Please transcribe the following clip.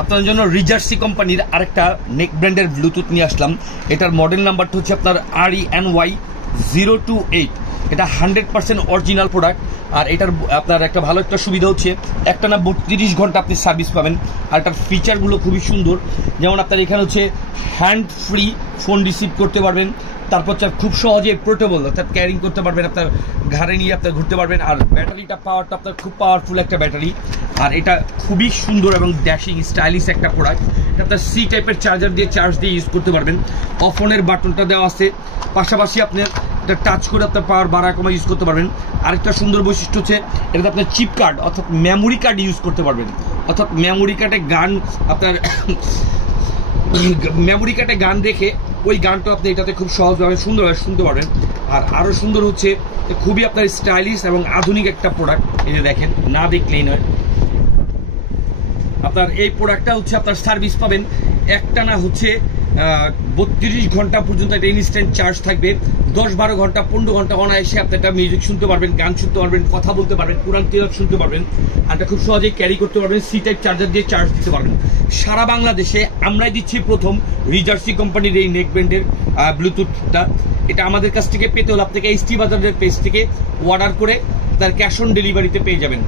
আপনার জন্য রিজার্সি কোম্পানির আরেকটা নেক ব্র্যান্ডের ব্লুটুথ নিয়ে আসলাম। এটার মডেল নাম্বারটা হচ্ছে আপনার RENY028। এটা 100% অরিজিনাল প্রোডাক্ট। আর এটার আপনার একটা ভালো একটা সুবিধা হচ্ছে একটা না 32 ঘন্টা আপনি সার্ভিস পাবেন। আর এটার ফিচারগুলো খুবই সুন্দর, যেমন আপনার এখানে হচ্ছে হ্যান্ড ফ্রি ফোন রিসিভ করতে পারবেন, তারপর খুব সহজে পোর্টেবল অর্থাৎ ক্যারিং করতে পারবেন, আপনার ঘাড়ে নিয়ে আপনার ঘুরতে পারবেন। আর ব্যাটারিটা পাওয়ারটা আপনার খুব পাওয়ারফুল একটা ব্যাটারি। আর এটা খুবই সুন্দর এবং ড্যাশিং স্টাইলিশ একটা প্রোডাক্ট। এটা আপনার সি টাইপের চার্জার দিয়ে চার্জ দিয়ে ইউজ করতে পারবেন। অফনের বাটনটা দেওয়া আছে, পাশাপাশি আপনার এটা টাচ করে আপনার পাওয়ার বাড়া কমা ইউজ করতে পারবেন। আরেকটা সুন্দর বৈশিষ্ট্য হচ্ছে এটাতে আপনার চিপ কার্ড অর্থাৎ মেমোরি কার্ড ইউজ করতে পারবেন। অর্থাৎ মেমোরি কার্ডে গান আপনার মেমোরি কার্ডে গান রেখে ওই গানটা আপনি এটাতে খুব সহজভাবে সুন্দরভাবে শুনতে পারবেন। আর আরও সুন্দর হচ্ছে খুবই আপনার স্টাইলিশ এবং আধুনিক একটা প্রোডাক্ট। এই যে দেখেন, না দেখলেই নয়। আপনার এই প্রোডাক্টটা হচ্ছে আপনার সার্ভিস পাবেন একটানা হচ্ছে 32 ঘন্টা পর্যন্ত একটা ইনস্ট্যান্ট চার্জ থাকবে। 10-12 ঘন্টা 15 ঘন্টা অনায়াসে আপনি একটা মিউজিক শুনতে পারবেন, গান শুনতে পারবেন, কথা বলতে পারবেন, কোরআন তিলাওয়াত শুনতে পারবেন। আর এটা খুব সহজেই ক্যারি করতে পারবেন, সি টাইপ চার্জার দিয়ে চার্জ দিতে পারবেন। সারা বাংলাদেশে আমরাই দিচ্ছি প্রথম রিজার্সি কোম্পানির এই নেক ব্র্যান্ডের ব্লুটুথটা। এটা আমাদের কাছ থেকে পেতে হলে আপনাকে ST বাজারের পেজ থেকে অর্ডার করে তার ক্যাশ অন ডেলিভারিতে পেয়ে যাবেন।